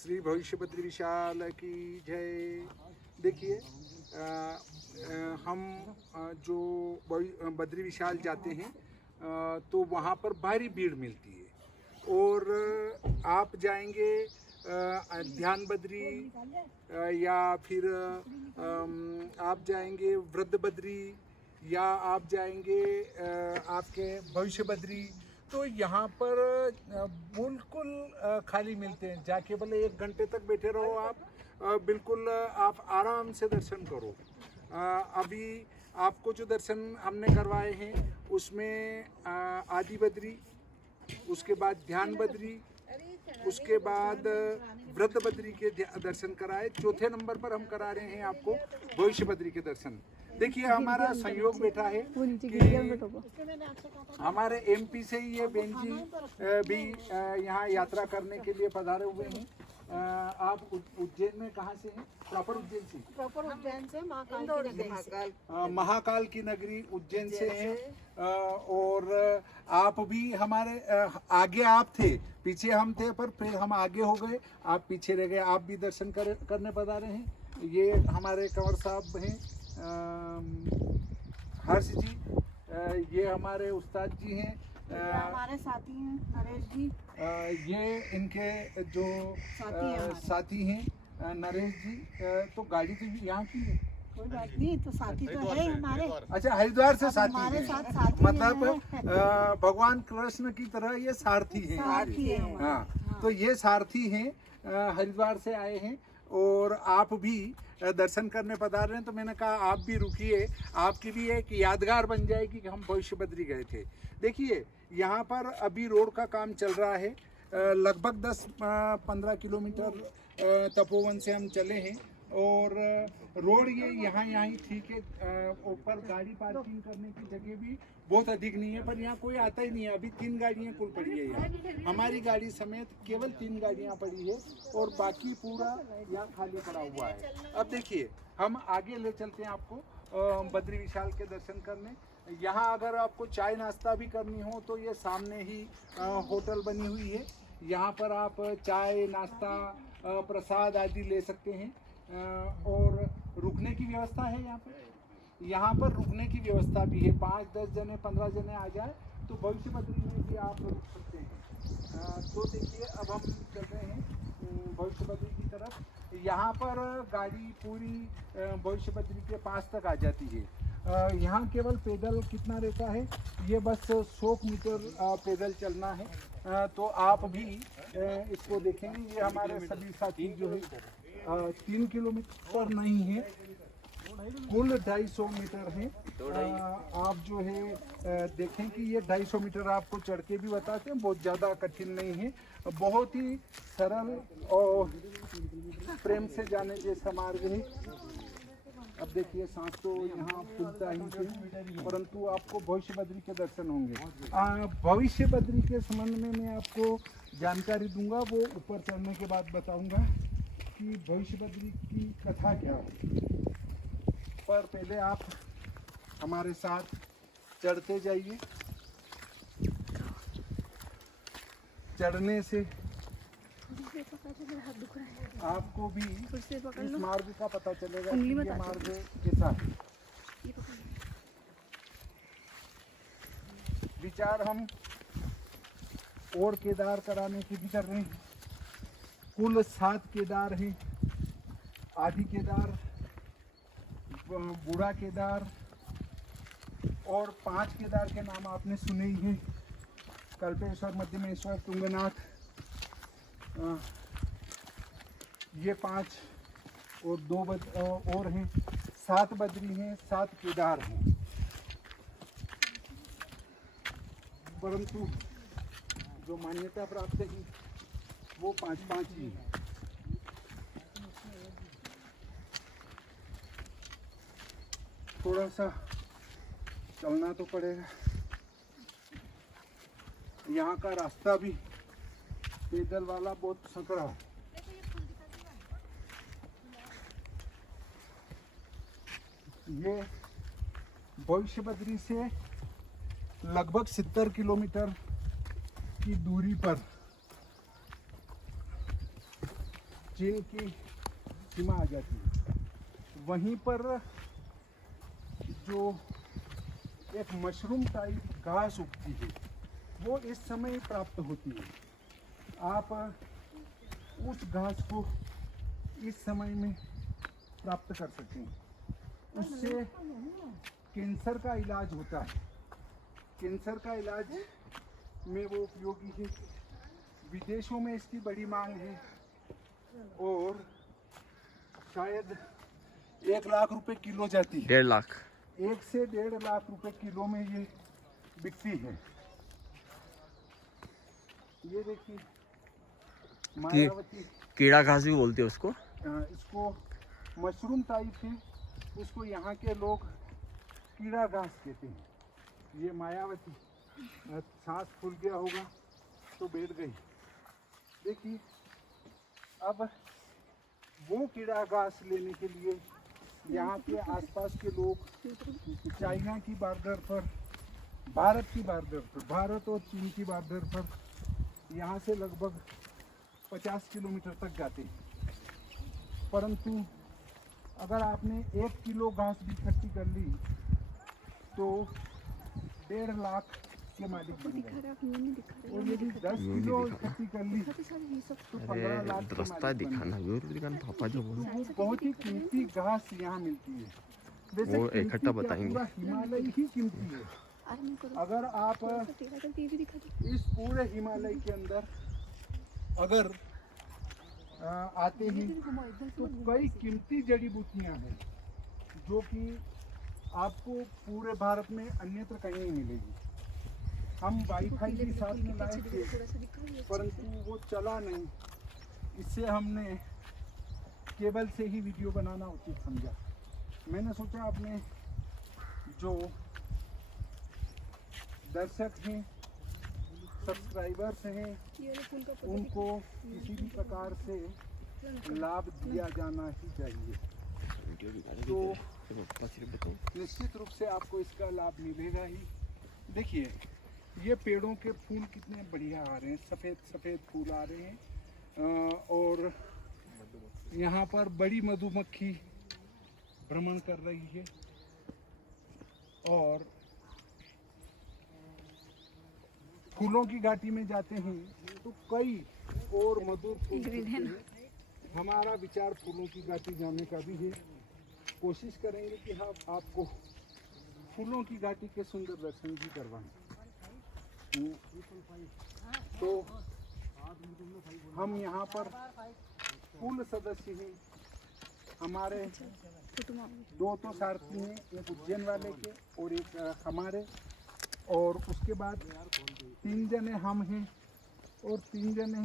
श्री भविष्य बद्री विशाल की जय। देखिए हम जो बद्री विशाल जाते हैं तो वहाँ पर भारी भीड़ मिलती है और आप जाएंगे ध्यान बद्री या फिर आप जाएंगे वृद्ध बद्री या आप जाएंगे आपके भविष्य बद्री, तो यहाँ पर बिल्कुल खाली मिलते हैं। जाके भले 1 घंटे तक बैठे रहो आप, बिल्कुल आप आराम से दर्शन करो। अभी आपको जो दर्शन हमने करवाए हैं उसमें आदि बद्री, उसके बाद ध्यान बद्री, उसके बाद वृद्ध बद्री के दर्शन कराए। चौथे नंबर पर हम करा रहे हैं आपको भविष्य बद्री के दर्शन। देखिए हमारा संयोग बैठा है कि हमारे एमपी से ये बहन जी भी यहाँ यात्रा करने के लिए पधारे हुए हैं। आप उज्जैन में कहाँ से हैं? प्रॉपर उज्जैन से? प्रॉपर उज्जैन से महाकाल की नगरी उज्जैन से हैं। और आप भी हमारे आगे आप थे, पीछे हम थे, पर फिर हम आगे हो गए, आप पीछे रह गए। आप भी दर्शन करने पधारे हैं। ये हमारे कंवर साहब हैं हर्ष जी, ये हमारे उस्ताद जी हैं, हमारे साथी हैं नरेश जी, ये इनके जो साथी हैं नरेश जी। तो गाड़ी तो यहाँ की है, कोई बात नहीं, तो साथी तो है हमारे। अच्छा, हरिद्वार से साथी हमारे हैं, साथ साथी मतलब भगवान कृष्ण की तरह ये सारथी हैं। हाँ, तो ये सारथी हैं, हरिद्वार से आए हैं और आप भी दर्शन करने पधार रहे हैं। तो मैंने कहा आप भी रुकिए, आपकी भी एक यादगार बन जाएगी कि हम भविष्य बद्री गए थे। देखिए यहाँ पर अभी रोड का काम चल रहा है, लगभग 10-15 किलोमीटर तपोवन से हम चले हैं और रोड ये यहाँ ही ठीक है। ऊपर गाड़ी पार्किंग करने की जगह भी बहुत अधिक नहीं है, पर यहाँ कोई आता ही नहीं है। अभी 3 गाड़ियाँ कुल पड़ी है यहाँ, हमारी गाड़ी समेत केवल 3 गाड़ियाँ पड़ी है और बाकी पूरा यहाँ खाली पड़ा हुआ है। अब देखिए हम आगे ले चलते हैं आपको बद्री विशाल के दर्शन करने। यहाँ अगर आपको चाय नाश्ता भी करनी हो तो ये सामने ही होटल बनी हुई है, यहाँ पर आप चाय नाश्ता प्रसाद आदि ले सकते हैं। और रुकने की व्यवस्था है यहाँ पर रुकने की व्यवस्था भी है। 5-10 जने 15 जने आ जाए तो भविष्य बद्री में भी आप रुक सकते हैं। तो देखिए अब हम चल रहे हैं भविष्य बद्री की तरफ। यहाँ पर गाड़ी पूरी भविष्य बद्री के पास तक आ जाती है। यहाँ केवल पैदल कितना रहता है, ये बस 100 मीटर पैदल चलना है। तो आप भी इसको देखेंगे। ये हमारे सभी साथी जो है 3 किलोमीटर नहीं है, कुल 250 मीटर है। आप जो है देखें कि ये 250 मीटर आपको चढ़ के भी बताते हैं, बहुत ज़्यादा कठिन नहीं है, बहुत ही सरल और प्रेम से जाने जैसा मार्ग है। अब देखिए सांस तो यहाँ फूलता ही है, परंतु आपको भविष्य बद्री के दर्शन होंगे। भविष्य बद्री के संबंध में मैं आपको जानकारी दूंगा, वो ऊपर चढ़ने के बाद बताऊंगा कि भविष्य बद्री की कथा क्या है। पर पहले आप हमारे साथ चढ़ते जाइए। चढ़ने से आपको भी इस मार्ग का पता चलेगा कि ये मार्ग कैसा है। विचार हम और केदार कराने की भी कर रहे हैं। कुल 7 केदार हैं। आदि केदार, बूढ़ा केदार और 5 केदार के नाम आपने सुने ही हैं। कल्पेश्वर, मध्यमेश्वर, तुंगनाथ, ये 5 और 2 और हैं। 7 बद्री हैं, 7 केदार हैं, परंतु जो मान्यता प्राप्त है वो 5-5 ही है। थोड़ा सा चलना तो पड़ेगा। यहाँ का रास्ता भी पैदल वाला बहुत संकरा है। ये भविष्य बद्री से लगभग 70 किलोमीटर की दूरी पर चीन की सीमा आ जाती है। वहीं पर जो एक मशरूम टाइप घास उगती है वो इस समय प्राप्त होती है। आप उस घास को इस समय में प्राप्त कर सकते हैं। उससे कैंसर का इलाज होता है। कैंसर का इलाज में वो उपयोगी है। विदेशों में इसकी बड़ी मांग है और शायद 1 लाख रुपए किलो जाती है। 1.5 लाख 1 से 1.5 लाख रुपए किलो में ये बिकती है। ये देखिए मायावती, कीड़ा घास भी बोलते हैं उसको। इसको मशरूम टाइप है, उसको यहाँ के लोग कीड़ा घास कहते हैं। ये मायावती सांस फूल गया होगा तो बैठ गई। देखिए अब वो कीड़ा घास लेने के लिए यहाँ के आसपास के लोग चाइना की बॉर्डर पर, भारत की बॉर्डर पर, भारत और चीन की बॉर्डर पर यहाँ से लगभग 50 किलोमीटर तक जाते हैं। परंतु अगर आपने 1 किलो घास भी इकट्ठी कर ली तो 1.5 लाख के मालिक बन गए। और यदि 10 किलो इकट्ठी कर ली तो 15 लाख के रास्ता मालिक बन दिखाना दिखाना पापा जो बोलो गए। वो बहुत ही कीमती घास यहाँ मिलती है। वैसे वो कीमती इकट्ठा क्या, बताएंगे। पूरा हिमालय ही कीमती है। अगर आप इस पूरे हिमालय के अंदर अगर आते ही तो कई कीमती जड़ी बूटियाँ हैं जो कि आपको पूरे भारत में अन्यत्र कहीं नहीं मिलेगी। हम वाईफाई भी साथ में लाए थे परंतु वो चला नहीं। इससे हमने केबल से ही वीडियो बनाना उचित समझा। मैंने सोचा अपने जो दर्शक हैं, सब्सक्राइबर्स हैं, उनको किसी भी प्रकार से लाभ दिया जाना ही चाहिए। तो निश्चित रूप से आपको इसका लाभ मिलेगा ही। देखिए ये पेड़ों के फूल कितने बढ़िया आ रहे हैं, सफ़ेद सफ़ेद फूल आ रहे हैं। और यहाँ पर बड़ी मधुमक्खी भ्रमण कर रही है और फूलों की घाटी में जाते हैं तो कई और मधुर फूल दिखते हैं। हमारा विचार फूलों की घाटी जाने का भी है। कोशिश करेंगे कि हम आपको फूलों की घाटी के सुंदर दर्शन भी करवाएं। तो हम यहाँ पर कुल सदस्य हैं। हमारे 2 तो सारथी हैं, एक उज्जैन वाले के और एक हमारे, और उसके बाद 3 जने हम हैं और 3 जने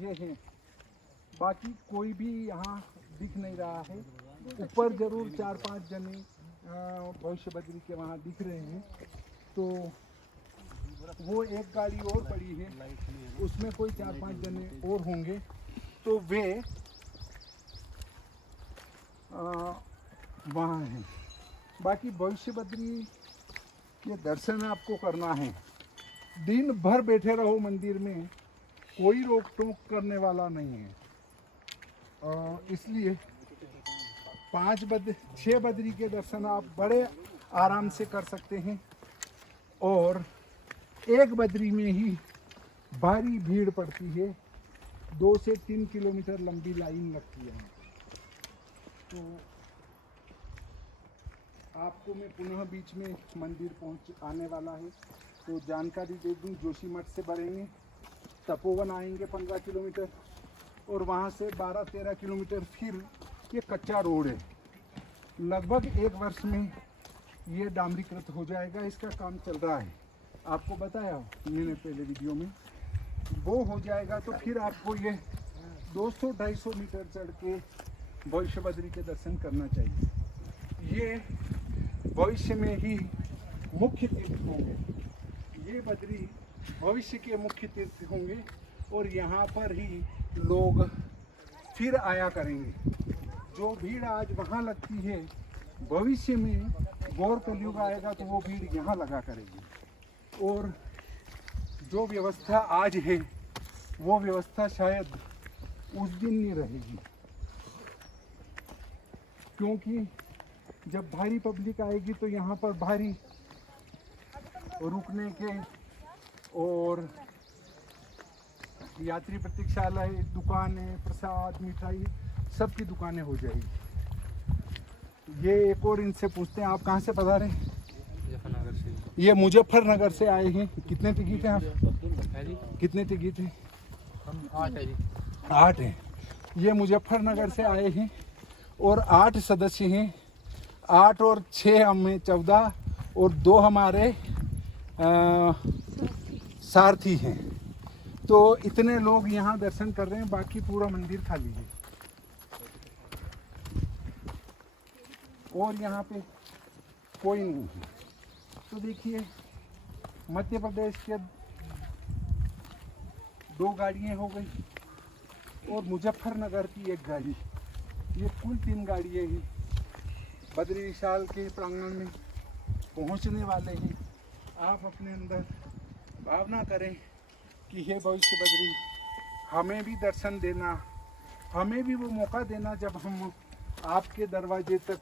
ये हैं। बाकी कोई भी यहाँ दिख नहीं रहा है। ऊपर जरूर 4-5 जने भविष्य बद्री के वहाँ दिख रहे हैं। तो वो एक गाड़ी और पड़ी है, उसमें कोई 4-5 जने और होंगे। तो वे वहाँ हैं। बाकी भविष्य बद्री के दर्शन आपको करना है। दिन भर बैठे रहो मंदिर में, कोई रोक टोक करने वाला नहीं है। इसलिए 6 बद्री के दर्शन आप बड़े आराम से कर सकते हैं। और एक बद्री में ही भारी भीड़ पड़ती है, 2 से 3 किलोमीटर लंबी लाइन लगती है। तो आपको मैं पुनः बीच में मंदिर आने वाला है तो जानकारी दे दूं। जोशी मठ से बढ़ेंगे, तपोवन आएंगे 15 किलोमीटर और वहाँ से 12-13 किलोमीटर फिर ये कच्चा रोड है। लगभग 1 वर्ष में ये डामरीकृत हो जाएगा। इसका काम चल रहा है, आपको बताया मैंने पहले वीडियो में। वो हो जाएगा तो फिर आपको ये 200-250 मीटर चढ़ के भविष्य बद्री के दर्शन करना चाहिए। ये भविष्य में ही मुख्य तीर्थ होंगे। ये बद्री भविष्य के मुख्य तीर्थ होंगे और यहाँ पर ही लोग फिर आया करेंगे। जो भीड़ आज वहाँ लगती है, भविष्य में गौर कलयुग आएगा तो वो भीड़ यहाँ लगा करेगी। और जो व्यवस्था आज है वो व्यवस्था शायद उस दिन नहीं रहेगी, क्योंकि जब भारी पब्लिक आएगी तो यहाँ पर भारी रुकने के और यात्री प्रतीक्षालय, दुकानें, प्रसाद, मिठाई सब की दुकानें हो जाएगी। ये एक और इनसे पूछते हैं, आप कहाँ से पधारे? मुजफ्फरनगर से। ये मुजफ्फरनगर से आए हैं। कितने टिकट हैं आप? कितने टिकट हैं? 8 है जी। 8 हैं। ये मुजफ्फरनगर से आए हैं और 8 सदस्य हैं। 8 और 6 हमें 14 और 2 हमारे सारथी हैं। तो इतने लोग यहाँ दर्शन कर रहे हैं, बाकी पूरा मंदिर खाली है। और यहाँ पे कोई नहीं है। तो देखिए, मध्य प्रदेश के 2 गाड़ियाँ हो गई और मुजफ्फरनगर की 1 गाड़ी, ये कुल 3 गाड़ियाँ ही बद्री विशाल के प्रांगण में पहुँचने वाले हैं। आप अपने अंदर भावना करें कि हे भविष्य बद्री, हमें भी दर्शन देना, हमें भी वो मौका देना जब हम आपके दरवाजे तक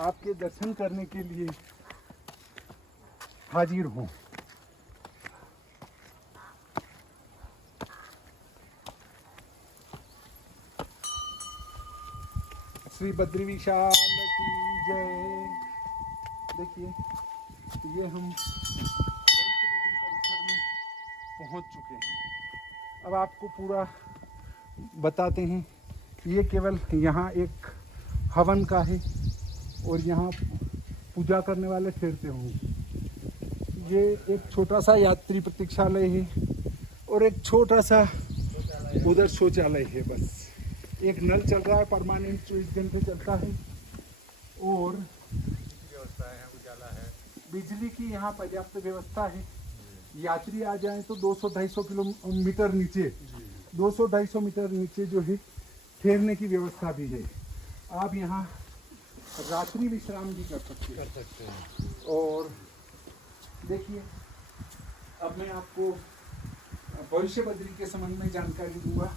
आपके दर्शन करने के लिए हाजिर हों। श्री बद्री विशाल की जय। देखिए, ये हम भविष्य बद्री परिसर में पहुंच चुके हैं। अब आपको पूरा बताते हैं। ये केवल यहाँ एक हवन का है और यहाँ पूजा करने वाले ठहरते होंगे। ये एक छोटा सा यात्री प्रतीक्षालय है और एक छोटा सा उधर शौचालय है। बस एक नल चल रहा है, परमानेंट 24 घंटे चलता है और बिजली की यहाँ पर्याप्त व्यवस्था है। यात्री आ जाएं तो 200-250 किलोमीटर नीचे, 200-250 मीटर नीचे जो है ठहरने की व्यवस्था भी है। आप यहाँ रात्रि विश्राम भी कर सकते हैं। और देखिए, अब मैं आपको भविष्य बद्री के संबंध में जानकारी दूंगा।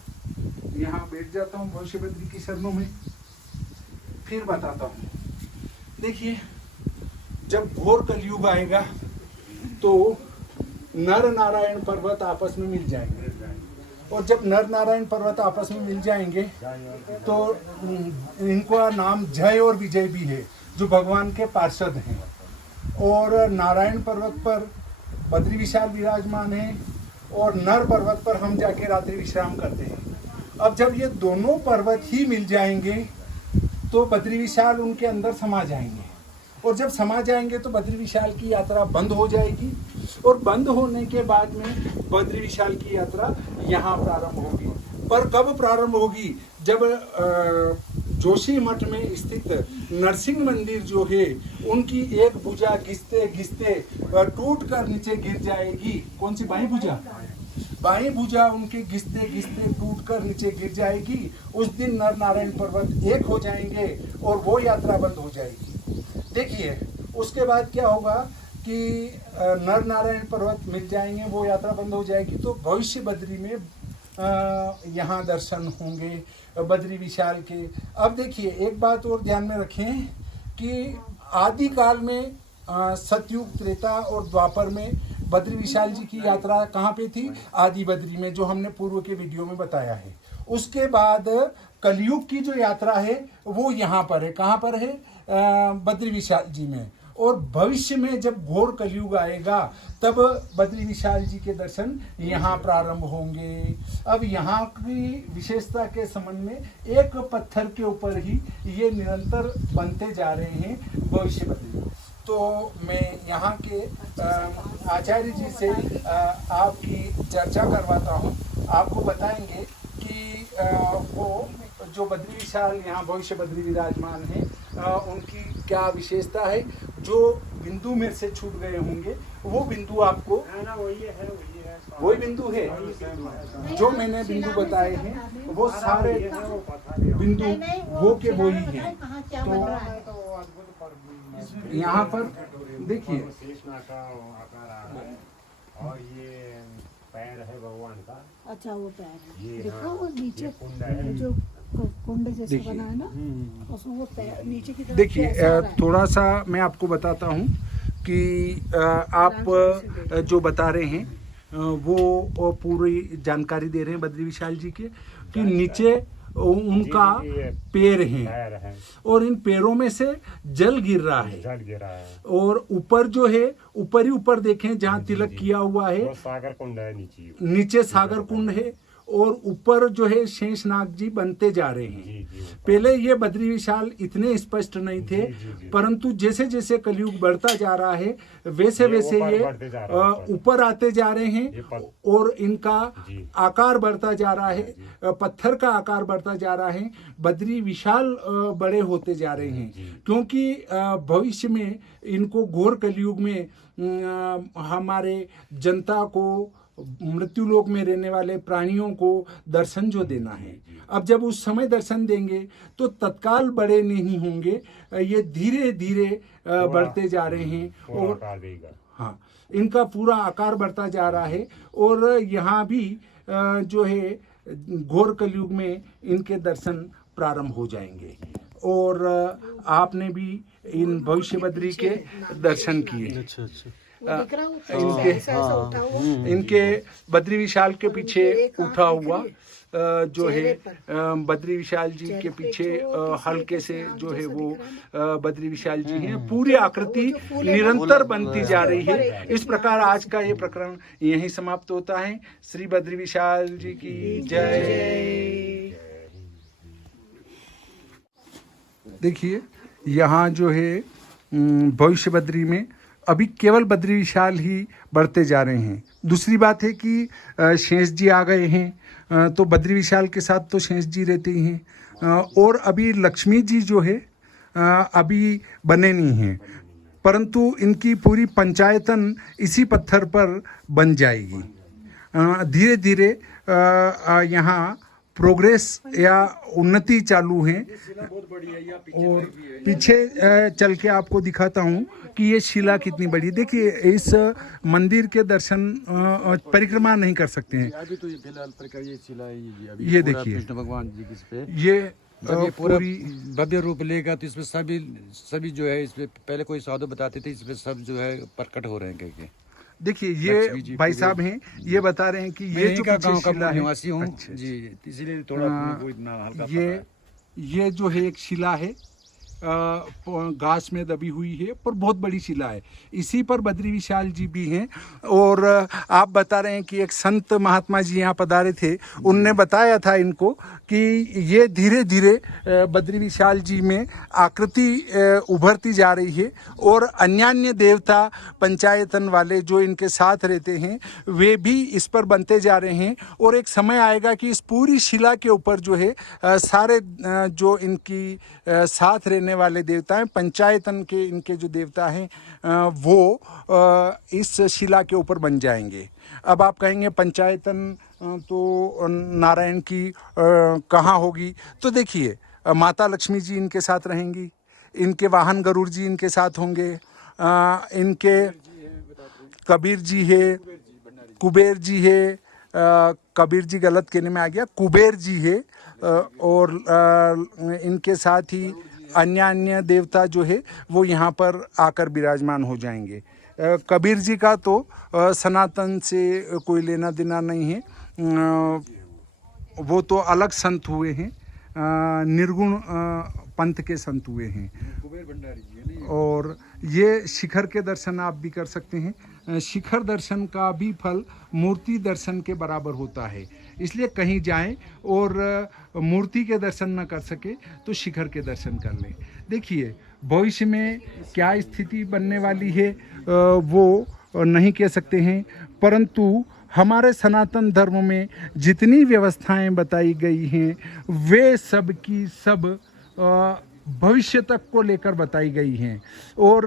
यहाँ बैठ जाता हूँ भविष्य बद्री की शरणों में, फिर बताता हूँ। देखिए, जब घोर कलयुग आएगा तो नर नारायण पर्वत आपस में मिल जाएंगे, और जब नर नारायण पर्वत आपस में मिल जाएंगे तो इनका नाम जय और विजय भी है, जो भगवान के पार्षद हैं। और नारायण पर्वत पर बद्री विशाल विराजमान है और नर पर्वत पर हम जाके रात्रि विश्राम करते हैं। अब जब ये दोनों पर्वत ही मिल जाएंगे तो बद्री विशाल उनके अंदर समा जाएंगे, और जब समा जाएंगे तो बद्री विशाल की यात्रा बंद हो जाएगी, और बंद होने के बाद में बद्री विशाल की यात्रा यहाँ प्रारंभ होगी। पर कब प्रारंभ होगी? जब जोशी मठ में स्थित नरसिंह मंदिर जो है, उनकी एक भुजा घिसते घिसते टूट कर नीचे गिर जाएगी। कौन सी? बाईं भुजा। बाईं भुजा उनके घिसते घिसते टूट कर नीचे गिर जाएगी। उस दिन नर नारायण पर्वत एक हो जाएंगे और वो यात्रा बंद हो जाएगी। देखिए, उसके बाद क्या होगा कि नर नारायण पर्वत मिल जाएंगे, वो यात्रा बंद हो जाएगी, तो भविष्य बद्री में यहाँ दर्शन होंगे बद्री विशाल के। अब देखिए, एक बात और ध्यान में रखें कि आदि काल में सतयुग, त्रेता और द्वापर में बद्री विशाल जी की यात्रा कहाँ पे थी? आदि बद्री में, जो हमने पूर्व के वीडियो में बताया है। उसके बाद कलयुग की जो यात्रा है वो यहाँ पर है। कहाँ पर है? बद्री विशाल जी में। और भविष्य में जब घोर कलयुग आएगा तब बद्री विशाल जी के दर्शन यहाँ प्रारंभ होंगे। अब यहाँ की विशेषता के संबंध में एक पत्थर के ऊपर ही ये निरंतर बनते जा रहे हैं भविष्य बद्री। तो मैं यहाँ के आचार्य जी से आपकी चर्चा करवाता हूँ। आपको बताएंगे कि वो जो बद्री विशाल यहाँ भविष्य बद्री विराजमान है, उनकी क्या विशेषता है। जो बिंदु में से छूट गए होंगे वो बिंदु आपको वही बिंदु है। जो मैंने बिंदु बताए हैं वो सारे बिंदु वो के वो ही हैं। तो यहाँ पर देखिए, और ये पैर है भगवान का, अच्छा वो पैर है, देखा वो नीचे जो कुंड जैसे बना है ना, उसमें वो पैर नीचे की तरफ देखिए कैसा आ रहा है। थोड़ा सा मैं आपको बताता हूँ कि आप जो बता रहे हैं वो पूरी जानकारी दे रहे हैं बद्री विशाल जी के, कि नीचे उनका पैर हैं और इन पैरों में से जल गिर रहा है और ऊपर जो है ऊपर ही ऊपर देखें जहाँ तिलक किया हुआ है, सागर कुंड है नीचे सागर कुंड है और ऊपर जो है शेषनाग जी बनते जा रहे हैं। पहले ये बद्री विशाल इतने स्पष्ट नहीं थे, परंतु जैसे जैसे कलयुग बढ़ता जा रहा है वैसे वैसे ये ऊपर आते जा रहे हैं और इनका आकार बढ़ता जा रहा है, पत्थर का आकार बढ़ता जा रहा है, बद्री विशाल बड़े होते जा रहे हैं, क्योंकि भविष्य में इनको घोर कलयुग में हमारे जनता को, मृत्यु लोक में रहने वाले प्राणियों को दर्शन जो देना है। अब जब उस समय दर्शन देंगे तो तत्काल बड़े नहीं होंगे, ये धीरे धीरे बढ़ते जा रहे हैं और हाँ इनका पूरा आकार बढ़ता जा रहा है और यहाँ भी जो है घोर कलयुग में इनके दर्शन प्रारंभ हो जाएंगे। और आपने भी इन भविष्य बद्री के दर्शन किए। वो दिख रहा है, वो पैर ऐसा ऐसा उठा हुआ इनके बद्री विशाल के पीछे उठा हुआ जो है बद्री विशाल जी के पीछे हल्के से जो है वो बद्री विशाल जी हैं। पूरी आकृति निरंतर बनती जा रही है। इस प्रकार आज का ये प्रकरण यहीं समाप्त होता है। श्री बद्री विशाल जी की जय। देखिए यहाँ जो है भविष्य बद्री में अभी केवल बद्री विशाल ही बढ़ते जा रहे हैं। दूसरी बात है कि शेष जी आ गए हैं, तो बद्री विशाल के साथ तो शेष जी रहते ही हैं और अभी लक्ष्मी जी जो है अभी बने नहीं हैं, परंतु इनकी पूरी पंचायतन इसी पत्थर पर बन जाएगी। धीरे धीरे यहाँ प्रोग्रेस या उन्नति चालू है। और पीछे चल के आपको दिखाता हूँ कि ये शिला कितनी बड़ी। देखिए इस मंदिर के दर्शन परिक्रमा नहीं कर सकते हैं। अभी तो फिलहाल प्रकार ये शिला है जी, अभी ये पूरा देखिए कृष्ण भगवान जी इस पे ये जब ये पूरा पूरी भव्य रूप लेगा तो इसमें सभी जो है, इसमें पहले कोई साधु बताते थे, इसमें सब जो है प्रकट हो रहे हैं कह। देखिए लक्ष्मी जी ये भाई साहब हैं, ये बता रहे हैं कि ये जो गांव पीछे का शिला है, निवासी हूँ अच्छा, जी, इसीलिए थोड़ा अपने को इतना हल्का पता है। ये जो है एक शिला है, घास में दबी हुई है, पर बहुत बड़ी शिला है। इसी पर बद्री विशाल जी भी हैं। और आप बता रहे हैं कि एक संत महात्मा जी यहाँ पधारे थे, उनने बताया था इनको कि ये धीरे धीरे बद्री विशाल जी में आकृति उभरती जा रही है और अन्यान्य देवता पंचायतन वाले जो इनके साथ रहते हैं वे भी इस पर बनते जा रहे हैं। और एक समय आएगा कि इस पूरी शिला के ऊपर जो है सारे जो इनकी साथ रहने वाले देवता हैं, पंचायतन के इनके जो देवता हैं वो इस शिला के ऊपर बन जाएंगे। अब आप कहेंगे पंचायतन तो नारायण की कहाँ होगी? तो देखिए माता लक्ष्मी जी इनके साथ रहेंगी, इनके वाहन गरुड़ जी इनके साथ होंगे, इनके कबीर जी है, कुबेर जी है, कबीर जी गलत कहने में आ गया, कुबेर जी है, और इनके साथ ही अन्य देवता जो है वो यहाँ पर आकर विराजमान हो जाएंगे। कबीर जी का तो सनातन से कोई लेना देना नहीं है, वो तो अलग संत हुए हैं, निर्गुण पंथ के संत हुए हैं। और ये शिखर के दर्शन आप भी कर सकते हैं। शिखर दर्शन का भी फल मूर्ति दर्शन के बराबर होता है, इसलिए कहीं जाएं और मूर्ति के दर्शन न कर सके तो शिखर के दर्शन कर लें। देखिए भविष्य में क्या स्थिति बनने वाली है वो नहीं कह सकते हैं, परंतु हमारे सनातन धर्म में जितनी व्यवस्थाएं बताई गई हैं वे सब की सब भविष्य तक को लेकर बताई गई हैं। और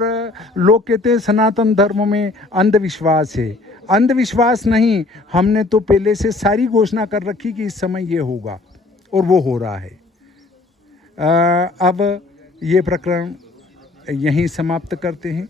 लोग कहते हैं सनातन धर्म में अंधविश्वास है। अंधविश्वास नहीं, हमने तो पहले से सारी घोषणा कर रखी कि इस समय ये होगा और वो हो रहा है। अब ये प्रकरण यहीं समाप्त करते हैं।